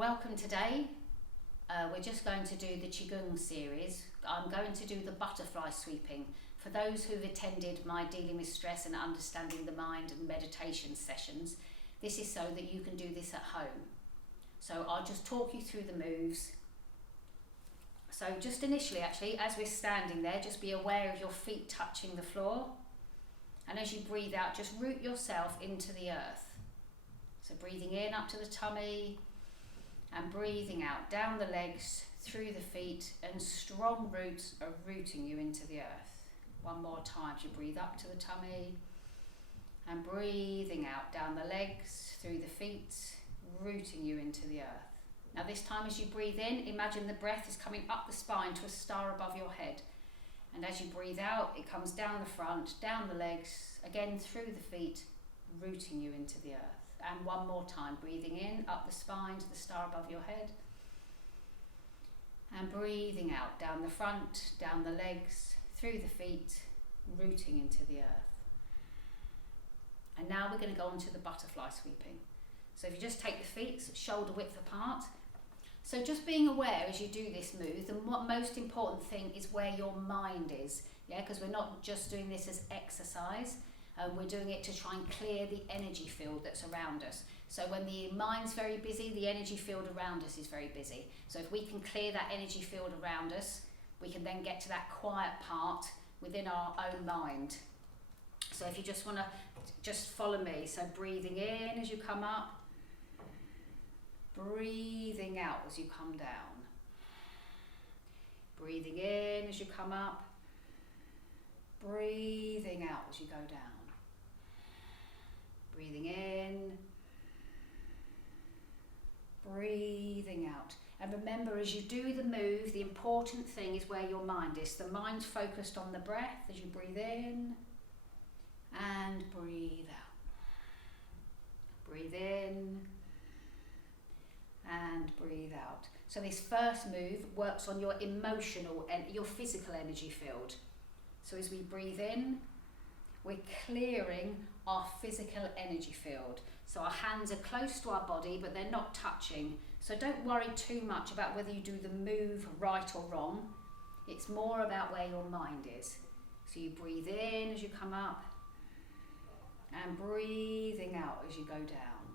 Welcome today. We're just going to do the Qigong series. I'm going to do the butterfly sweeping. For those who've attended my Dealing with Stress and Understanding the Mind and meditation sessions, this is so that you can do this at home. So I'll just talk you through the moves. So just initially, actually, as we're standing there, just be aware of your feet touching the floor. And as you breathe out, just root yourself into the earth. So breathing in up to the tummy and breathing out down the legs, through the feet, and strong roots are rooting you into the earth. One more time, as you breathe up to the tummy and breathing out down the legs, through the feet, rooting you into the earth. Now this time as you breathe in, imagine the breath is coming up the spine to a star above your head. And as you breathe out, it comes down the front, down the legs, again through the feet, rooting you into the earth. And one more time, breathing in, up the spine to the star above your head. And breathing out, down the front, down the legs, through the feet, rooting into the earth. And now we're going to go on to the butterfly sweeping. So if you just take the feet shoulder width apart. So just being aware as you do this move, the most important thing is where your mind is. Yeah, because we're not just doing this as exercise. We're doing it to try and clear the energy field that's around us. So when the mind's very busy, the energy field around us is very busy. So if we can clear that energy field around us, we can then get to that quiet part within our own mind. So if you just want to just follow me, so breathing in as you come up, breathing out as you come down. Breathing in as you come up, breathing out as you go down. Breathing in, breathing out. And remember, as you do the move, the important thing is where your mind is. The mind's focused on the breath as you breathe in and breathe out. Breathe in and breathe out. So this first move works on your emotional and your physical energy field. So as we breathe in, we're clearing our physical energy field. So our hands are close to our body, but they're not touching. So don't worry too much about whether you do the move right or wrong. It's more about where your mind is. So you breathe in as you come up and breathing out as you go down.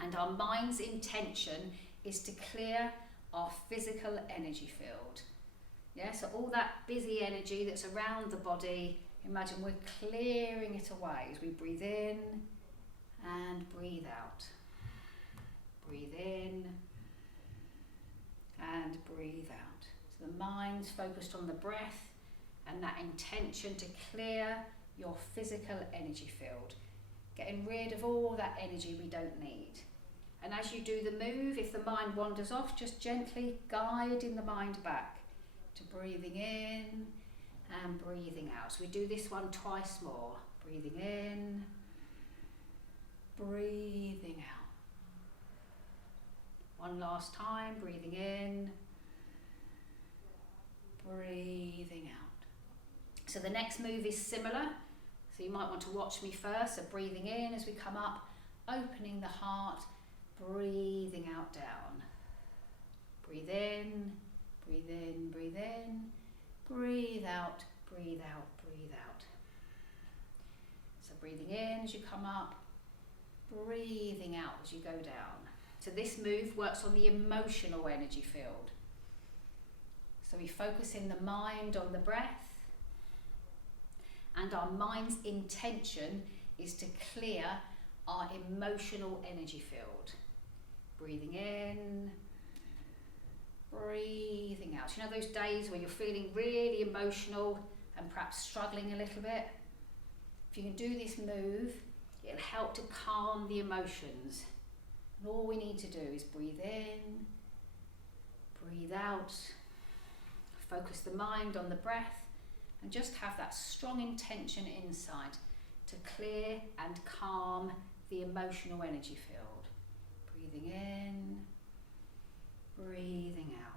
And our mind's intention is to clear our physical energy field. Yeah, so all that busy energy that's around the body, imagine we're clearing it away as we breathe in and breathe out. Breathe in and breathe out. So the mind's focused on the breath and that intention to clear your physical energy field, getting rid of all that energy we don't need. And as you do the move, if the mind wanders off, just gently guiding the mind back to breathing in and breathing out. So we do this one twice more. Breathing in, breathing out. One last time, breathing in, breathing out. So the next move is similar. So you might want to watch me first. So breathing in as we come up, opening the heart, breathing out down. Breathe in, breathe in, breathe in, breathe out, breathe out, breathe out. So breathing in as you come up, breathing out as you go down. So this move works on the emotional energy field. So we focus in the mind on the breath, and our mind's intention is to clear our emotional energy field. Breathing in, breathing out. You know those days where you're feeling really emotional and perhaps struggling a little bit? If you can do this move, it'll help to calm the emotions. And all we need to do is breathe in, breathe out, focus the mind on the breath, and just have that strong intention inside to clear and calm the emotional energy field. Breathing in, breathing out.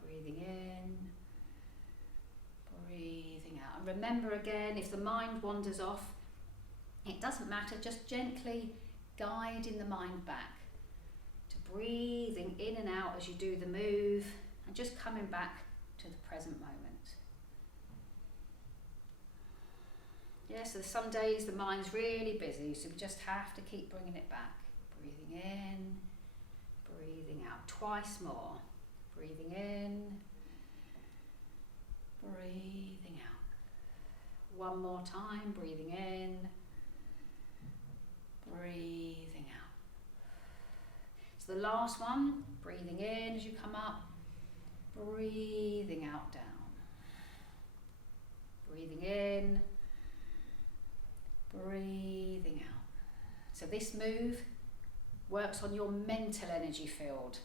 Breathing in, breathing out. And remember again, if the mind wanders off, it doesn't matter, just gently guiding the mind back to breathing in and out as you do the move, and just coming back to the present moment. Yeah, so some days the mind's really busy, so we just have to keep bringing it back. Breathing in, breathing out. Twice more. Breathing in, breathing out. One more time. Breathing in, breathing out. So the last one, breathing in as you come up, breathing out down. Breathing in, breathing out. So this move works on your mental energy field.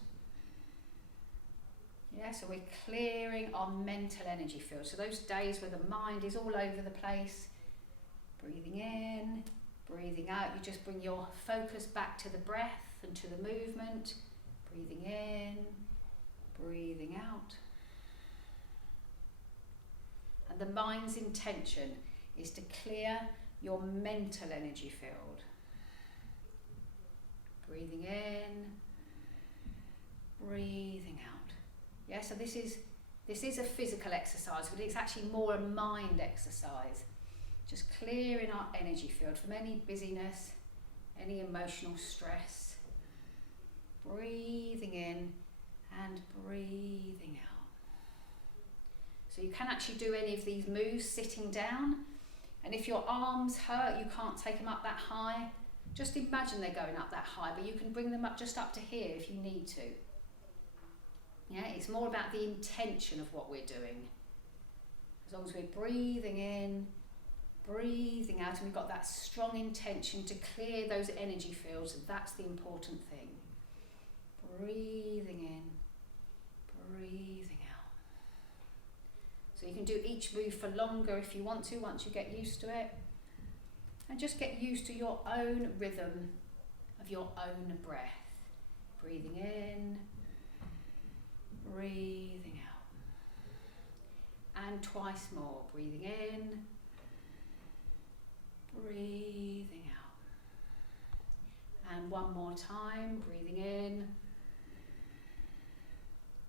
Yeah, so we're clearing our mental energy field. So those days where the mind is all over the place, breathing in, breathing out, you just bring your focus back to the breath and to the movement. Breathing in, breathing out. And the mind's intention is to clear your mental energy field. Breathing in, breathing out. Yeah, so this is a physical exercise, but it's actually more a mind exercise. Just clearing our energy field from any busyness, any emotional stress. Breathing in and breathing out. So you can actually do any of these moves sitting down. And if your arms hurt, you can't take them up that high, just imagine they're going up that high, but you can bring them up just up to here if you need to. Yeah, it's more about the intention of what we're doing. As long as we're breathing in, breathing out, and we've got that strong intention to clear those energy fields, that's the important thing. Breathing in, breathing out. So you can do each move for longer if you want to, once you get used to it. And just get used to your own rhythm of your own breath. Breathing in, breathing out. And twice more. Breathing in, breathing out. And one more time. Breathing in,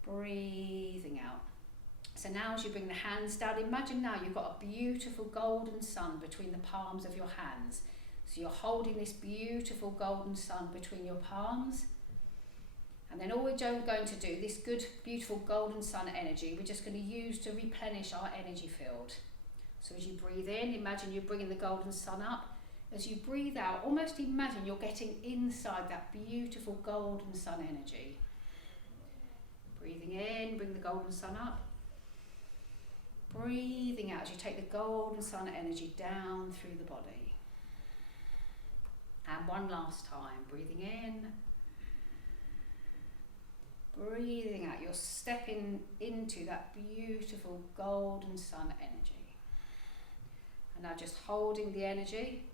breathing out. So now as you bring the hands down, imagine now you've got a beautiful golden sun between the palms of your hands. So you're holding this beautiful golden sun between your palms. And then all we're going to do, this good, beautiful golden sun energy, we're just going to use to replenish our energy field. So as you breathe in, imagine you're bringing the golden sun up. As you breathe out, almost imagine you're getting inside that beautiful golden sun energy. Breathing in, bring the golden sun up. Breathing out as you take the golden sun energy down through the body. And one last time, breathing in, breathing out. You're stepping into that beautiful golden sun energy. And now just holding the energy,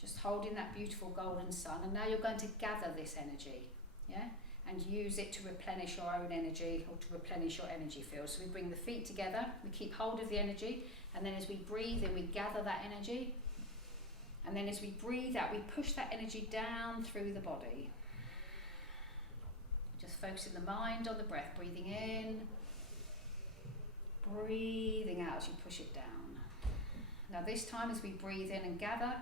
just holding that beautiful golden sun. And now you're going to gather this energy, yeah? And use it to replenish your own energy, or to replenish your energy field. So we bring the feet together, we keep hold of the energy, and then as we breathe in, we gather that energy. And then as we breathe out, we push that energy down through the body. Just focusing the mind on the breath, breathing in, breathing out as you push it down. Now this time as we breathe in and gather,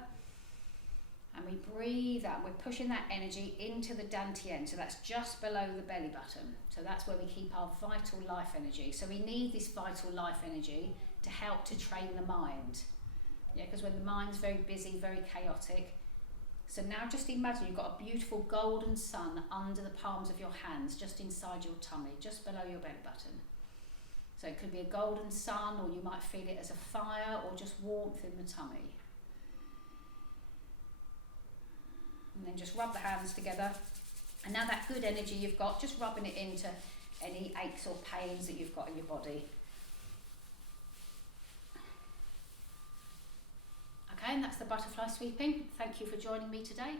and we breathe out, we're pushing that energy into the dantian, so that's just below the belly button. So that's where we keep our vital life energy. So we need this vital life energy to help to train the mind. Yeah, because when the mind's very busy, very chaotic. So now just imagine you've got a beautiful golden sun under the palms of your hands, just inside your tummy, just below your belly button. So it could be a golden sun, or you might feel it as a fire, or just warmth in the tummy. And then just rub the hands together. And now that good energy you've got, just rubbing it into any aches or pains that you've got in your body. Okay, and that's the butterfly sweeping. Thank you for joining me today.